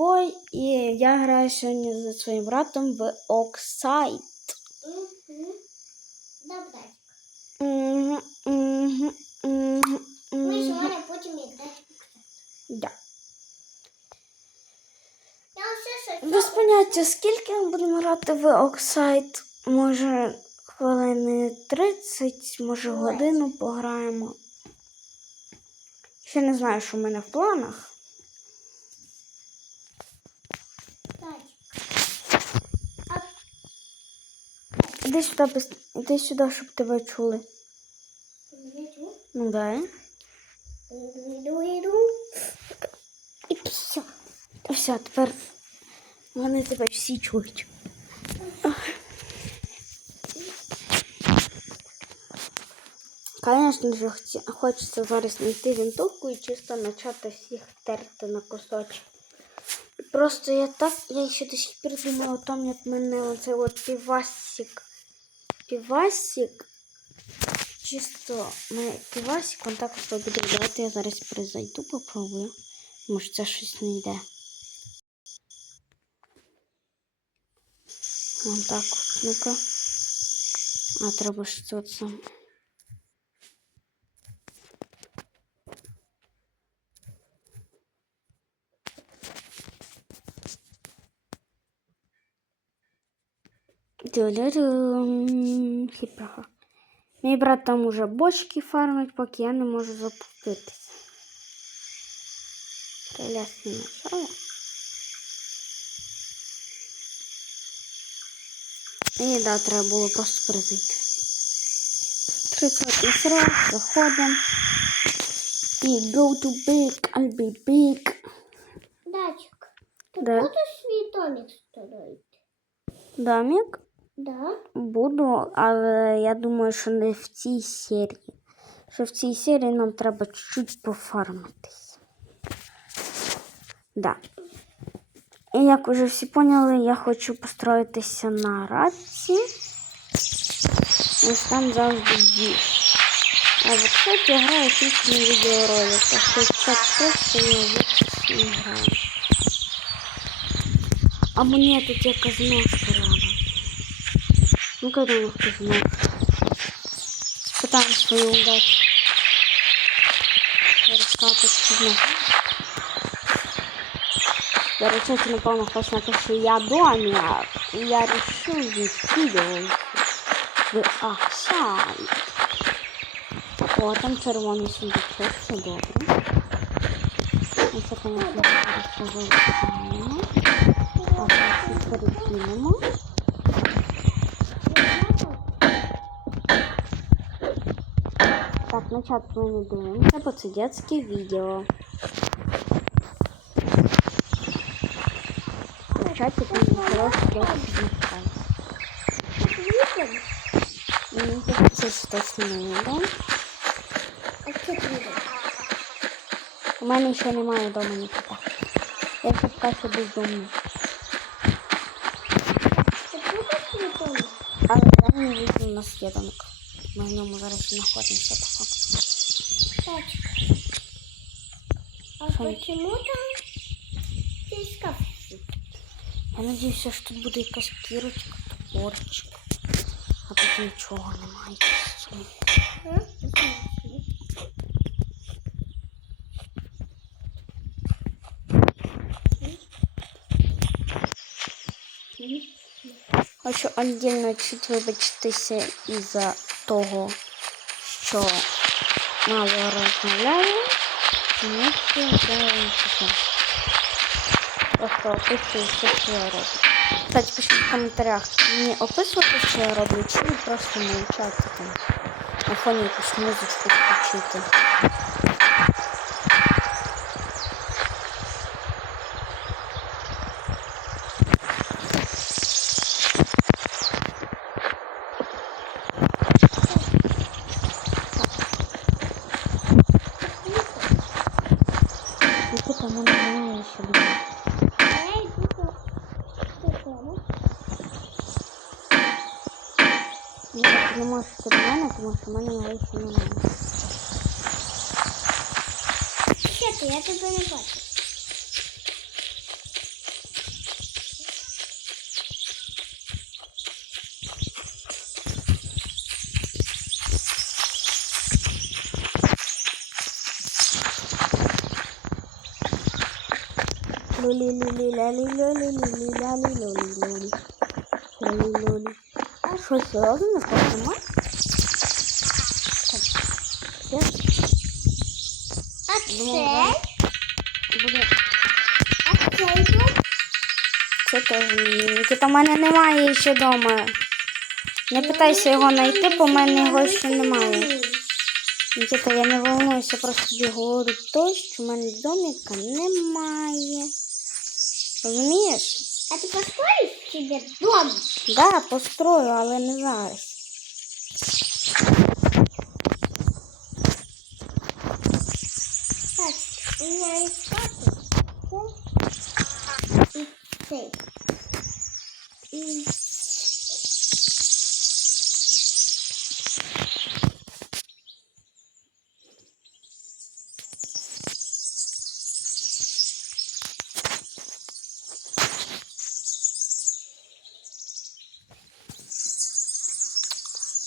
Бой, і я граю сьогодні зі своїм братом в. Угу. Добре. Мгм, Ми сьогодні потім йдемо. Да. Без поняття, скільки ми будемо грати в Оксайд? Може хвилини 30, може годину пограємо. Ще не знаю, що в мене в планах. Іди сюди, іди сюди, щоб тебе чули. Ну да. іду, іду. І все. Все, тепер вони тебе всі чують. Звісно ж, хочеться зараз знайти винтовку і чисто почати всіх терти на кусочки. Просто я так, я ще до сих пір думала тому, як мене оцей от півасик. Півасик. Чисто мене півасик, он так от побіду. Давайте я зараз призайду, попробую. Може це щось не йде. Вон так от, ну-ка. А треба ж от сам. Дю-дю-дю. Хіпаха. Мій брат там уже бочки фармить, поки я не можу запуститися. Прелясне начало. І да, треба було просто перезайти. 30 срок, заходимо. І go to big, I'll be big. Дачик. Ти Да. будеш свій домик строїти? Домик Да. буду, але я думаю, що не в цій серії. Що в цій серії нам треба чуть-чуть пофармитись. Да. І як уже всі поняли, я хочу построїтися на радці. Ось там завжди діж. А в кстати, граю тільки на відеороликах. Тобто так просто я не граю. Або ні, тут якась ножка рядом. Ну когда мы возьмем? Испытаем свою удачу. Раскатывать сильно. Я речете, напевно, хтось напише, я домик, і я решил вести його в Оксайд. О, там червоний сундучок, все добре. Ну, Це, конечно, зараз розглядаємо. А зараз перекинемо. На чат ми не дивимося, бо це дитяче відео. На чаті там не хороші досить мішкає. Мені здається, що точно не йде. А що ти робиш? У мене ще немає вдома ні кота. Я ще поки що бездомний. Ти будеш свій домик? Але я не вийду на сніданок. Ми в ньому зараз і знаходимося по Дачик. А почему там цей шкаф? Я надіюся, що тут буде якась кірочка, топорчик. А тут нічого немає. Хочу віддільно чуть вибачитися із-за того, що мало розмовляю. Тому що я не. Просто описую все, я роблю. Кстати, пишіть в коментарях, мені описувати, що я роблю, чи просто научаться там. На фоні якусь музичку включити. бачу, я тебе не бачу. Лолі, лолі, лолі, лолі, лолі, лолі, лолі, лолі, лолі, лолі. А що, серйозно, не хочемо? А буде. А цей тут? Це теж. Нікіта, в мене немає ще вдома. Не питайся його знайти, бо в мене його ще немає. Нікіта, я не волнуюся, просто тобі говорю то, що в мене доміка немає. Розумієш? А ты построишь себе дом? Да, построю, але не зараз. Так, у меня есть папа. И цей. И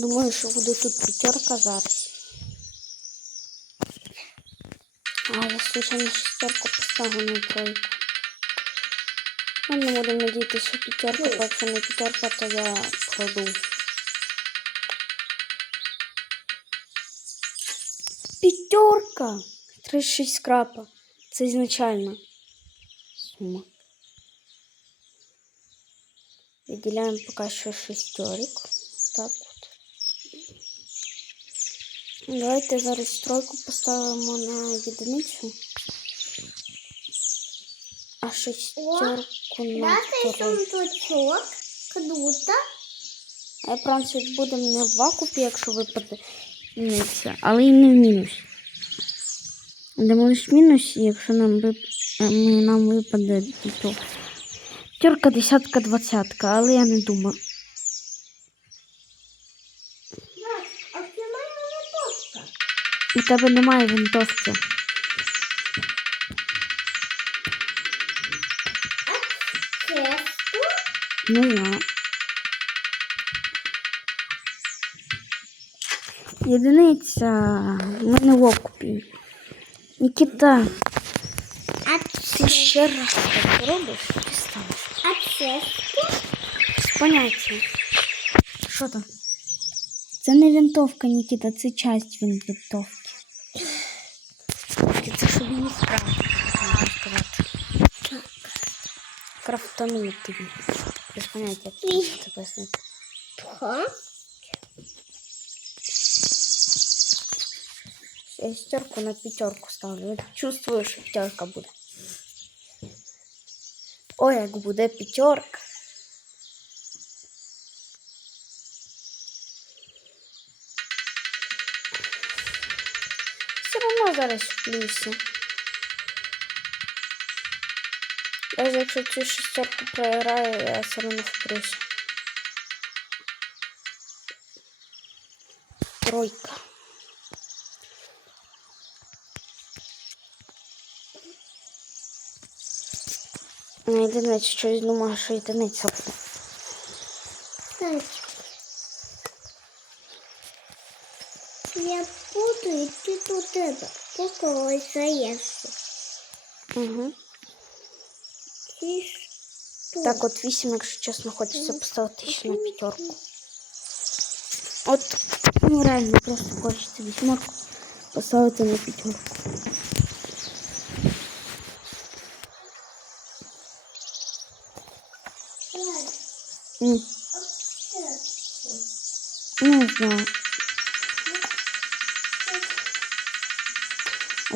Думаю, що буде тут п'ятерка зараз. А, Але случайно шестерку поставлю на тройку. Ну, не будемо надіятися, що п'ятерка, бо якщо не п'ятерка, то я кладу. П'ятерка! 36 скрапа. Це ізначальна сума. Виділяємо поки що шестерик. Так. Давайте зараз тройку поставимо на єдиницю. А шестерку на сундучок. Круто. А я принципі будемо не в вакупі, якщо випаде ниця, але і не в мінус. Будемо лише в мінусі, якщо нам, вип... е, нам випаде то. П'ятерка, десятка, двадцятка, але я не думаю. Да, а це моя мотовка. У тебе немає винтовки. Не знаю. Єдиниця в мене в окупі. Нікіта, А ти ще раз так робиш, ти станеш. А це поняття. Що там? Це не винтовка, Нікіта, це часть винтовки. Це щоб її справити, можна сказати. Крафтомі тобі. Без поняття, як це пояснити. Ха? Шестерку на пятерку ставлю. Я чувствую, що пятерка буде. Ой, як буде пятерка. Все одно зараз в плюсі. Навіть якщо цю шестерку програю, я все одно в плюсі. Тройка. На єдиниць щось думаю, що єдиниця буде. Я буду йти до тебе, поки ось. Угу. Ти що? Так, от вісім, якщо чесно, хочеться поставити ще на п'ятерку. От, ну реально, просто хочеться вісьмерку поставити на п'ятерку. М, Не знаю.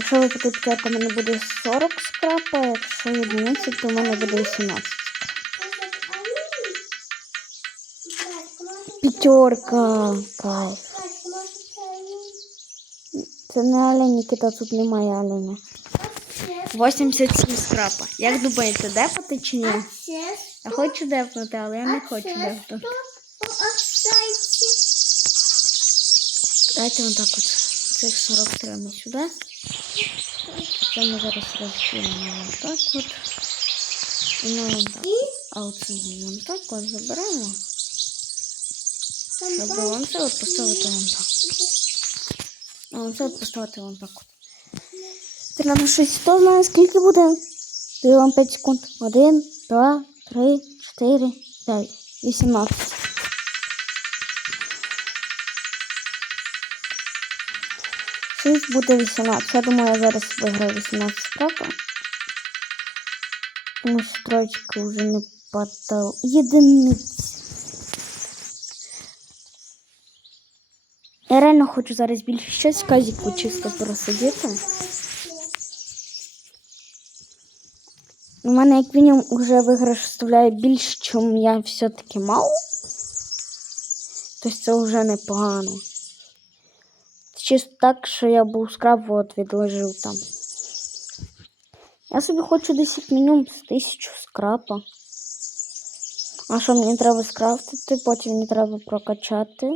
Якщо випити п'ятерка, в мене буде 40 скрапа, якщо єдиниця, то в мене буде 18. П'ятерка. Кайф. Це не олень, Нікіта, тут немає оленя. 87 скрапа. Як думаєте, депати чи ні? Я хочу депнути, але я не хочу депнути. Давайте отак от. Цих 43 ми сюди. Це ми зараз розділимо вон так от. І на вон так. А оце вон так от забираємо. Щоб вон це от поставити вон так. А вон це от поставити вон так от. Це нам щось, хто знає, скільки буде? Даю вам 5 секунд. 1, 2, 3, 4, 5, 18. Щось буде 18. Я думаю, я зараз виграю 18 справа. Тому що троечка вже не падала. Єдиниць. Я реально хочу зараз більше щось казіку чисто просидіти. У мене, як мінімум, вже виграш вставляє більше, чим я все-таки мав. Тобто це вже непогано. Чисто так, що я був скраб, от відложив там. Я собі хочу десь як мінімум з тисячу скрапа. А що мені треба скрафтити, потім мені треба прокачати.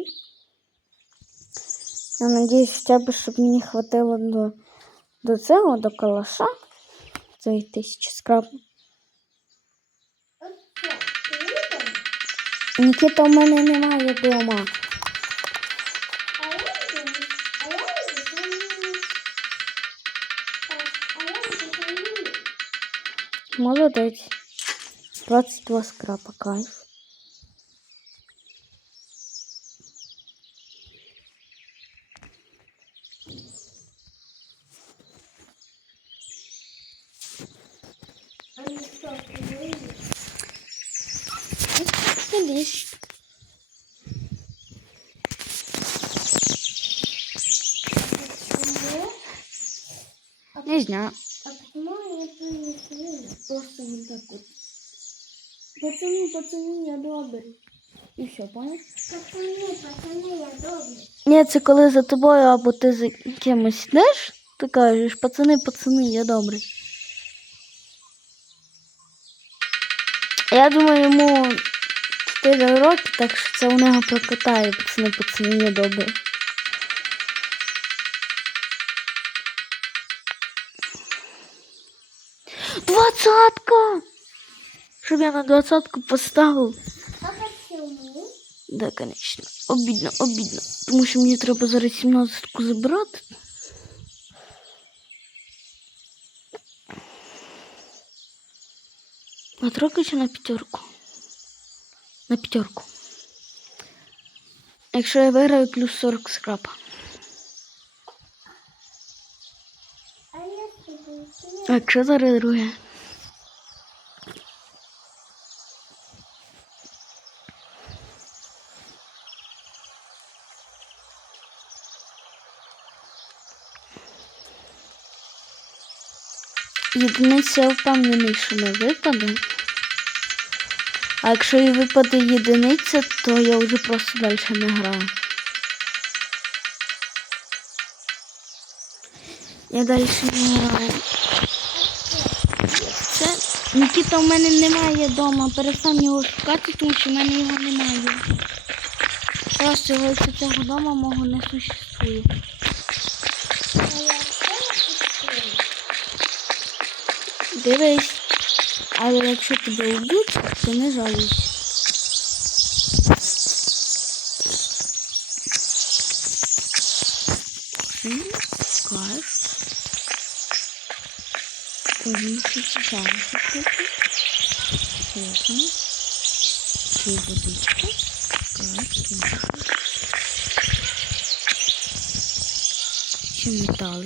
Я надіюсь, хоча б, щоб мені хватило до, до цього, до калаша. Цієї тисячі круто. Нікіта у мене немає вдома. Молодець. 22 скрапа, кайф. А ну що, ти вийдеш? Сидиш. Чому? Не знаю. А почему я принесу? Просто вот так вот. Пацаны, пацаны, я добрий. І все, понял? Пацани, пацани, я добрий. Ні, це коли за тобою або ти за кимось йдеш, ти кажеш, пацани, пацани, я добрий. Я думаю, йому 4 роки, так що це у нього прокатає, пацани, пацани, я добрий. Двадцатка! Щоб я на двадцатку поставив. Да, конечно. Обідно, обідно. Тому що мені треба зараз 17-ку забирати. На тройку чи на п'ятерку? На п'ятерку. Якщо я виграю плюс 40 скрапа. А якщо зараз друге? Єдиниця впевнений, що не випаде. А якщо і випаде єдиниця, то я вже просто далі не граю. Я далі не граю. Це Нікіта в мене немає вдома. Перестань його шукати, тому що в мене його немає. Просто його цього вдома мого не существує. А я все пустила. Дивись. Але якщо тебе вб'ють, то не жалуйся. Кайф. Повітря чекаємо. Чекаємо. Чи водичка. Ще метал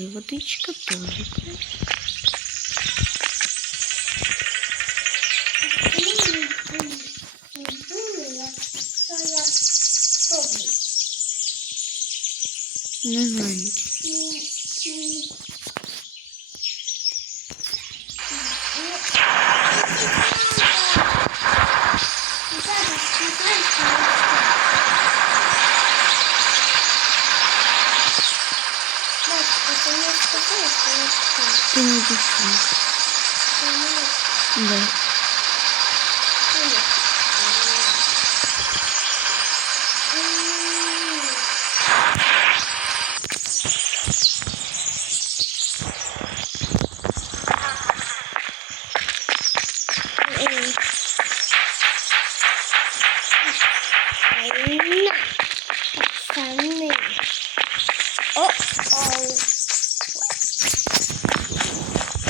Ти не мені Да. Пацаны. О-оу.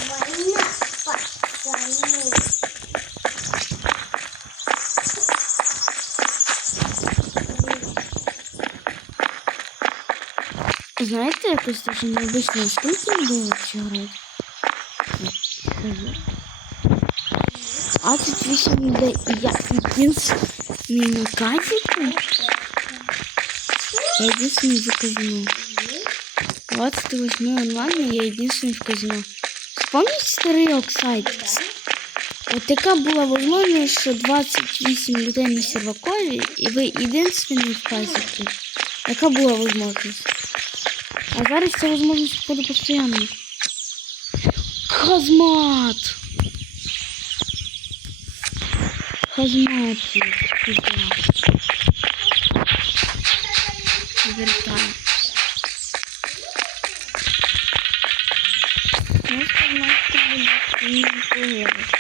Война, пацаны. знаєте, якось дуже необычно штуки було чи грати. А тут 8 людей, і я єдинственний на казіку. Я единственный за казино. 28 онлайн, я единственный в казино. Вспомните старий оксайт? От яка була можливість, що 28 людей на сервакові, і ви єдинственний в казіку. Яка була можливість? А зараз ця можливість буде постійно. Хазмат! Хазмат. Вертаємось. Ну, хазмат буде не появиться.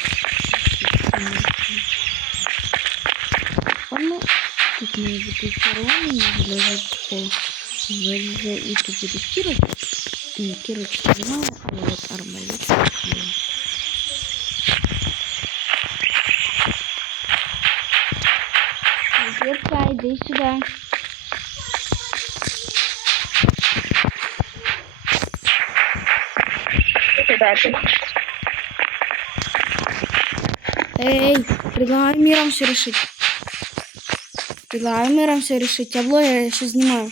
Ладно, тут не буде червоний, лежать по вельзе і тут буде кіра. Не, кірочка немає, але от арбалет є. Дірка, йди сюди. Эй, предлагаю миром все решить. Предлагаю миром все решить. Табло я сейчас снимаю.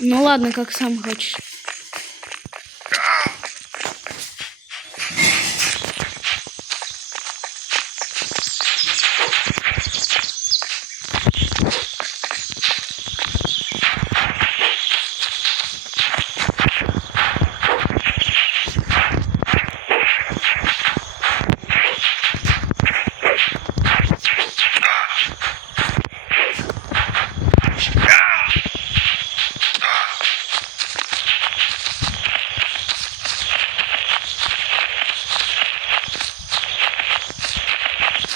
Ну ладно, как сам хочешь.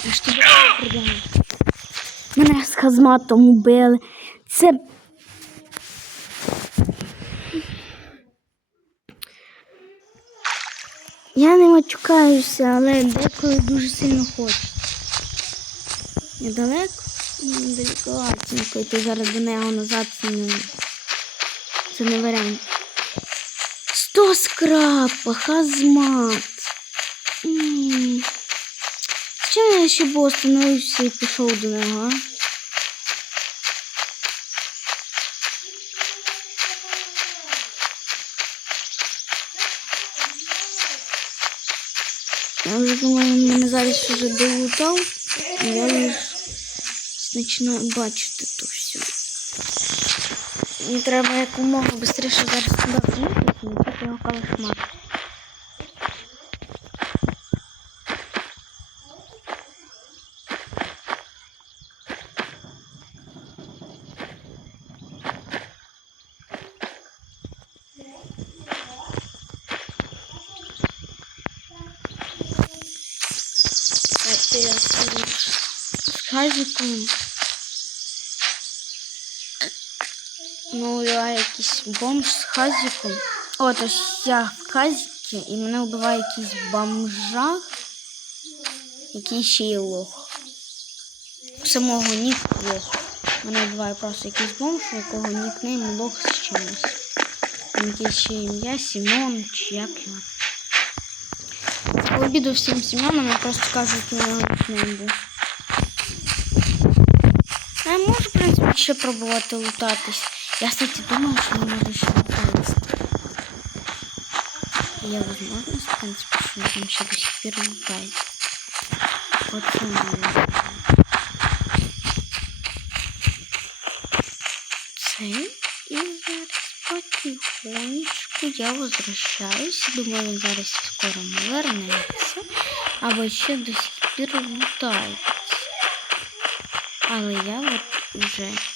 Я ж тобі предлагаю. Хазматом убили. Це. Я не матюкаюся, але деколи дуже сильно хочу. Недалеко? Недалековатенько. І ти зараз до нього назад це не, це не варіант. Сто скрапа, хазмат. М. Чому я ще був остановився і пішов до нього? а? Вже думаю, він мене зараз вже долутав, і я вже починаю бачити то все. Мені треба якомога швидше зараз туди і не його калашмат. З. Ну, я якийсь бомж з хазиком. О, то есть я в казіки і мене вбиває якийсь бомжа, який ще є лох. Самого нік лох. Мене вбиває просто якийсь бомж, у якого нікнейм лох з чимось. Якесь ще ім'я Сімон чи як його. Обіду всім Сімонам я просто кажу, який у нікнейм був. А я можу, в принципі, ще пробувати лутатись. Я, кстати, думаю, що не можу ще лутатись. Є возможность, в принципе, що там ще до сих пір мені. Це і зараз потихонечку я возвращаюсь. Думаю, він зараз скоро вернеться. Або ще до сих пір лутається. Але я от уже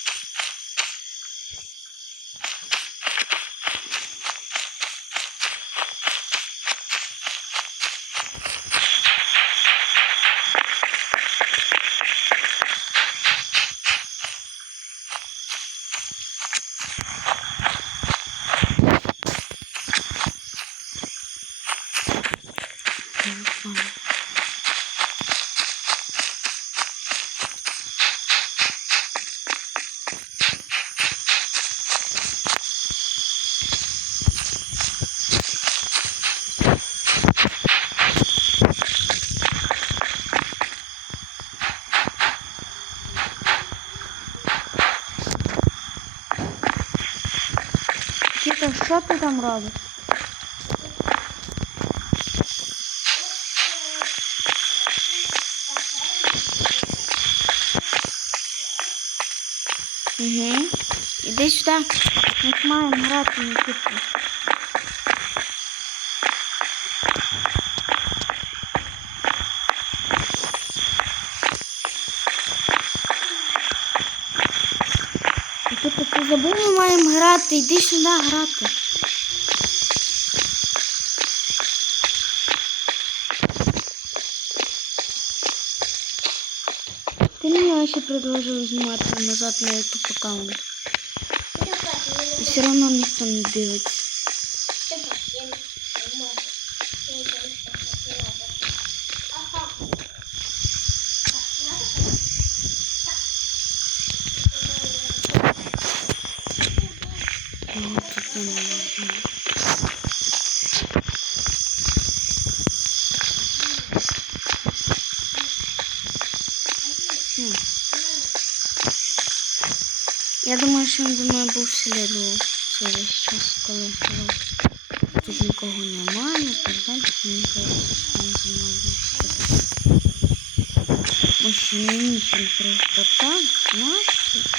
що ти там робиш? Угу. Іди сюди. Ми маємо грати Нікіту. Нікіта, ти забув, ми маємо грати. Іди сюди грати. Мені заниматься знімати назад на YouTube аккаунт. І все одно ніхто не дивиться. Ти бачиш, я не можу. Я не знаю, що це треба. Ага. Так, надо? Ну, тут не можна. М. Я думаю, що він за мною був слідував цей весь час, коли я. Тут нікого немає, так далі. Мною був слідував. Ось не він просто так, знаєте.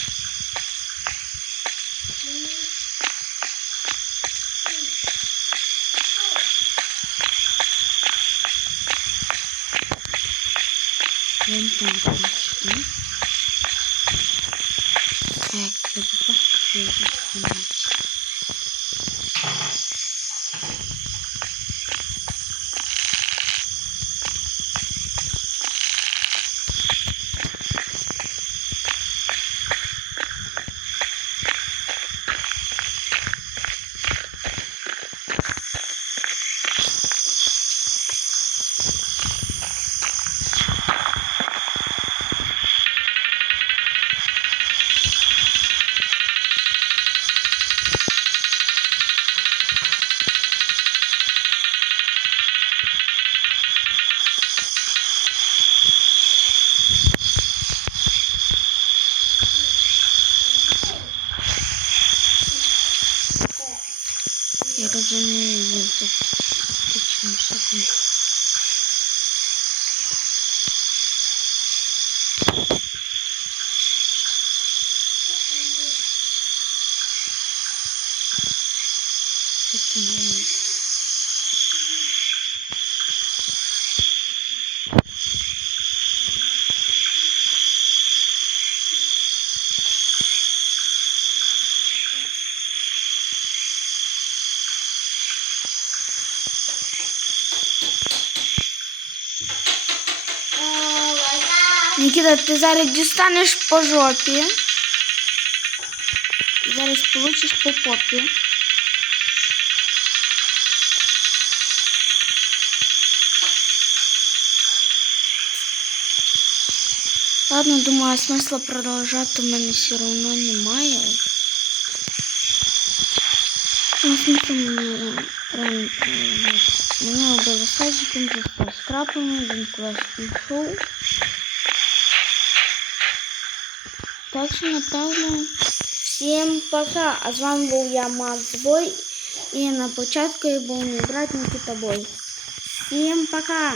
Вон там, да? Я розумію, він тут точно секунду. Тут не Нікіта, ти зараз дістанеш по жопі. Зараз получиш по попі. Ладно, думаю, смисла продовжати в мене все одно немає. Ну, смисл мені прям е, мене просто з крапами, він кудись пішов. Так що, напевно, всім пока. А з вами був я, Макс Бой. І на початку я був мій брат Никита Бой. Всім пока!